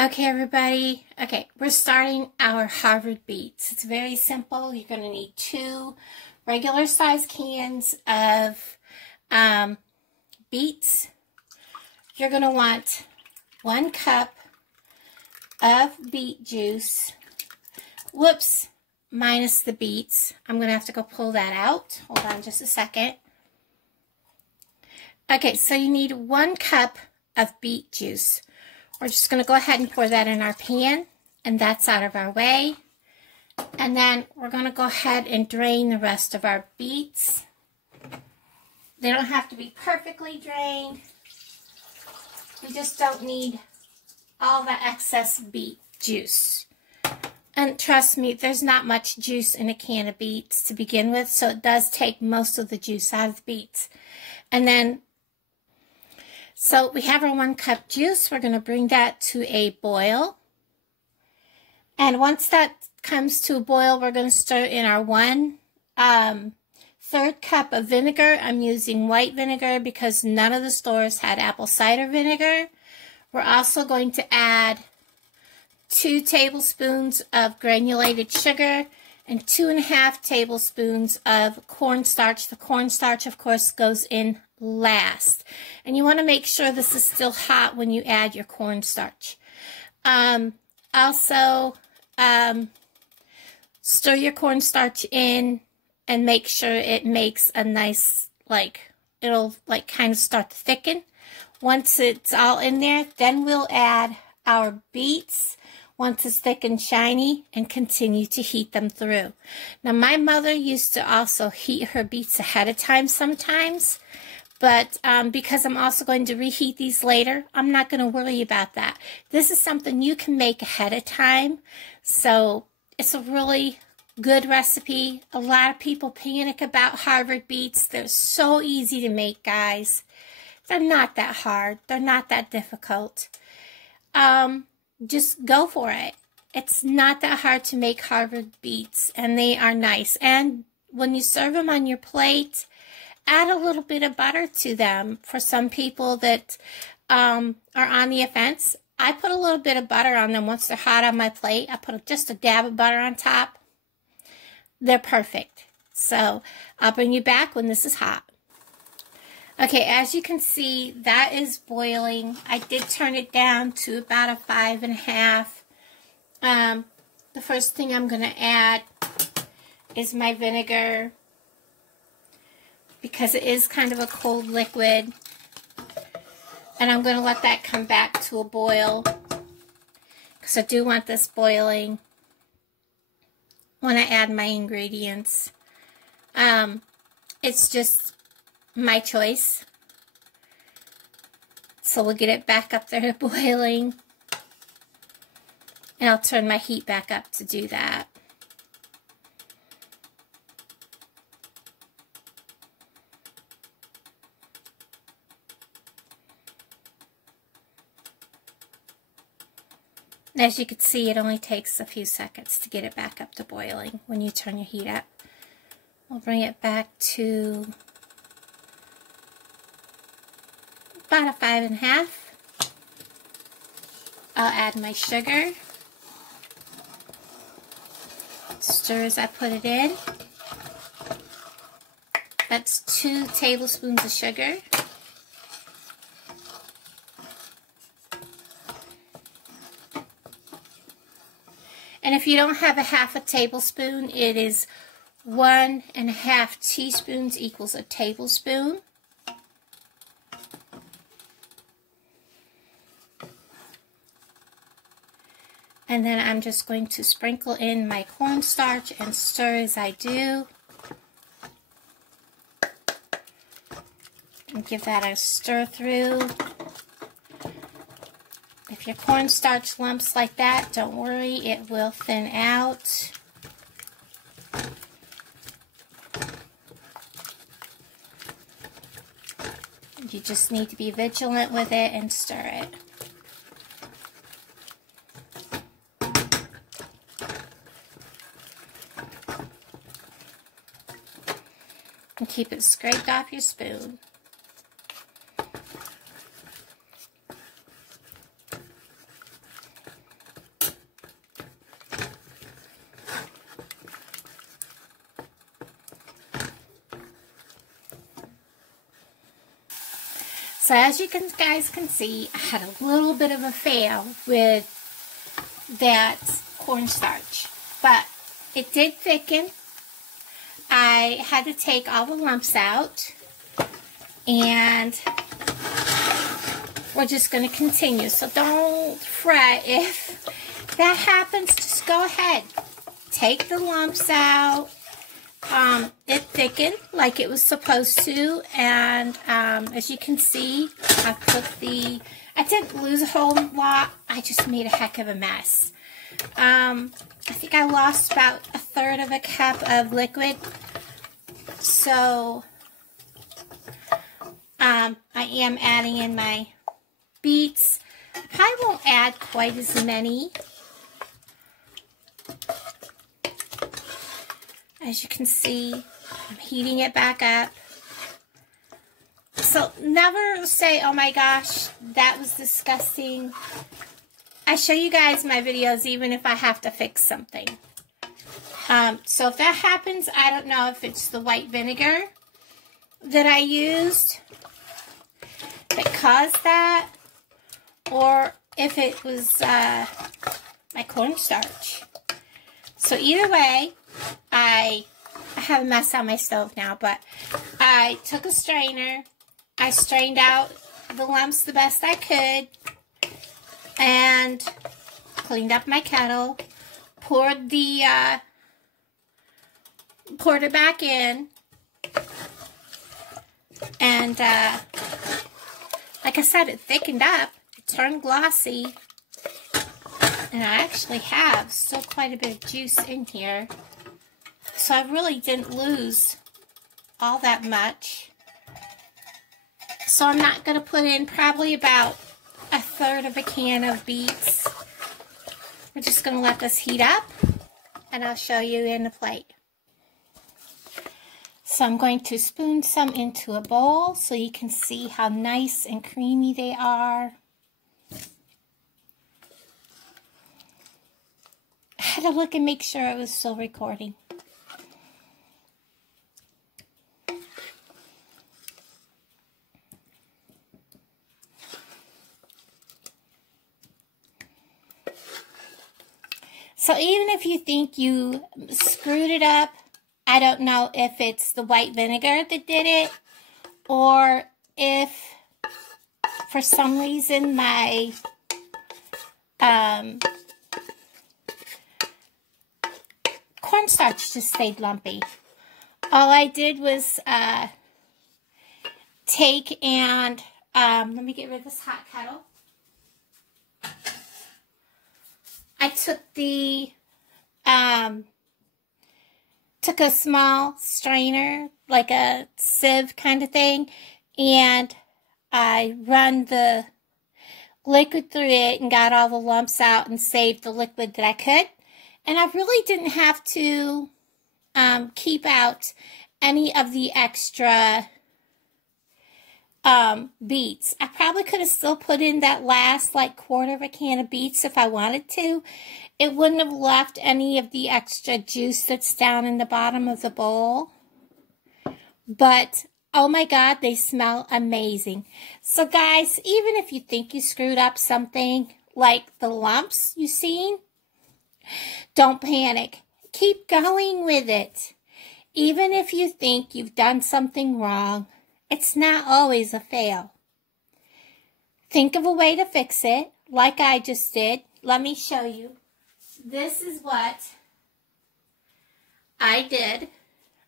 Okay, everybody. Okay, we're starting our Harvard Beets. It's very simple. You're going to need 2 regular size cans of beets. You're going to want 1 cup of beet juice. Whoops, minus the beets. I'm going to have to go pull that out. Hold on just a second. Okay, so you need 1 cup of beet juice. We're just going to go ahead and pour that in our pan, and that's out of our way. And then we're going to go ahead and drain the rest of our beets. They don't have to be perfectly drained. We just don't need all the excess beet juice. And trust me, there's not much juice in a can of beets to begin with, so it does take most of the juice out of the beets. And then so we have our 1 cup juice. We're going to bring that to a boil. And once that comes to a boil, we're going to stir in our 1/3 cup of vinegar. I'm using white vinegar because none of the stores had apple cider vinegar. We're also going to add 2 tablespoons of granulated sugar and 2½ tablespoons of cornstarch. The cornstarch, of course, goes in last. And you want to make sure this is still hot when you add your cornstarch. Also, stir your cornstarch in and make sure it makes a nice, it'll kind of start to thicken. Once it's all in there, then we'll add our beets once it's thick and shiny, and continue to heat them through. Now, my mother used to also heat her beets ahead of time sometimes, but because I'm also going to reheat these later, I'm not going to worry about that. This is something you can make ahead of time, so it's a really good recipe. A lot of people panic about Harvard Beets. They're so easy to make, guys. They're not that hard. They're not that difficult. Just go for it. It's not that hard to make Harvard Beets, and they are nice. And when you serve them on your plate, add a little bit of butter to them. For some people that are on the offense, I put a little bit of butter on them once they're hot on my plate. I put just a dab of butter on top. They're perfect. So I'll bring you back when this is hot. Okay, as you can see, that is boiling. I did turn it down to about a 5½. The first thing I'm going to add is my vinegar, because it is kind of a cold liquid. And I'm going to let that come back to a boil, because I do want this boiling when I add my ingredients. It's just my choice. So we'll get it back up there to boiling. And I'll turn my heat back up to do that. As you can see, it only takes a few seconds to get it back up to boiling when you turn your heat up. We'll bring it back to about a 5½. I'll add my sugar. Stir as I put it in. That's 2 tablespoons of sugar. And if you don't have a ½ tablespoon, it is 1½ teaspoons equals a tablespoon. And then I'm just going to sprinkle in my cornstarch and stir as I do. And give that a stir through. If your cornstarch lumps like that, don't worry, it will thin out. You just need to be vigilant with it and stir it. And keep it scraped off your spoon. So as you guys can see, I had a little bit of a fail with that cornstarch, but it did thicken. I had to take all the lumps out, and we're just going to continue. So don't fret if that happens. Just go ahead, take the lumps out. It thickened like it was supposed to, and as you can see, I didn't lose a whole lot. I just made a heck of a mess. I think I lost about 1/3 of a cup of liquid. So I am adding in my beets. I probably won't add quite as many. As you can see, I'm heating it back up. So never say, oh my gosh, that was disgusting. I show you guys my videos even if I have to fix something. So if that happens, I don't know if it's the white vinegar that I used that caused that, or if it was my cornstarch. So either way, I have a mess on my stove now, but I took a strainer, I strained out the lumps the best I could, and cleaned up my kettle, poured it back in, and like I said, it thickened up, it turned glossy, and I actually have still quite a bit of juice in here. So I really didn't lose all that much. So I'm not going to put in probably about 1/3 of a can of beets. We're just going to let this heat up, and I'll show you in the plate. So I'm going to spoon some into a bowl so you can see how nice and creamy they are. I had to look and make sure it was still recording. So even if you think you screwed it up, I don't know if it's the white vinegar that did it, or if for some reason my cornstarch just stayed lumpy. All I did was take and, let me get rid of this hot kettle. I took took a small strainer, like a sieve kind of thing, and I run the liquid through it and got all the lumps out and saved the liquid that I could. And I really didn't have to keep out any of the extra beets. I probably could have still put in that last like 1/4 of a can of beets if I wanted to. It wouldn't have left any of the extra juice that's down in the bottom of the bowl. But oh my God, they smell amazing. So guys, even if you think you screwed up something like the lumps you've seen, don't panic. Keep going with it. Even if you think you've done something wrong, it's not always a fail. Think of a way to fix it, like I just did. Let me show you. This is what I did.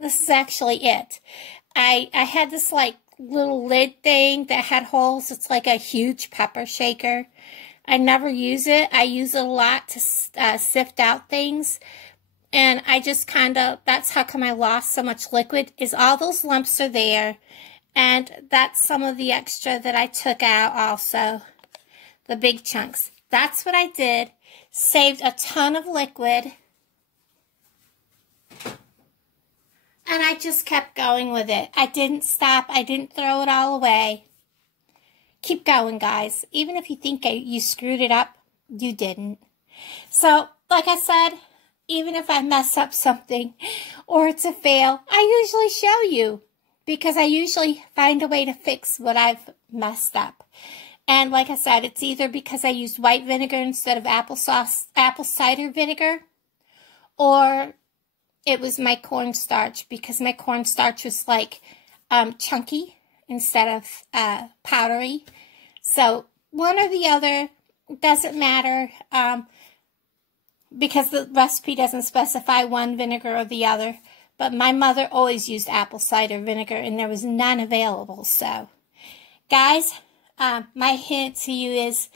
This is actually it. I had this like little lid thing that had holes. It's like a huge pepper shaker. I never use it. I use it a lot to sift out things. And I just that's how come I lost so much liquid, is all those lumps are there. And that's some of the extra that I took out also. The big chunks. That's what I did. Saved a ton of liquid. And I just kept going with it. I didn't stop. I didn't throw it all away. Keep going, guys. Even if you think you screwed it up, you didn't. So, like I said, even if I mess up something or it's a fail, I usually show you, because I usually find a way to fix what I've messed up. And like I said, it's either because I used white vinegar instead of apple cider vinegar, or it was my cornstarch, because my cornstarch was like chunky instead of powdery. So one or the other, doesn't matter, because the recipe doesn't specify one vinegar or the other. But my mother always used apple cider vinegar, and there was none available. So, guys, my hint to you is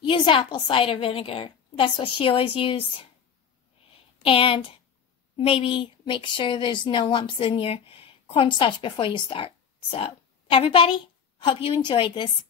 use apple cider vinegar. That's what she always used. And maybe make sure there's no lumps in your cornstarch before you start. So, everybody, hope you enjoyed this.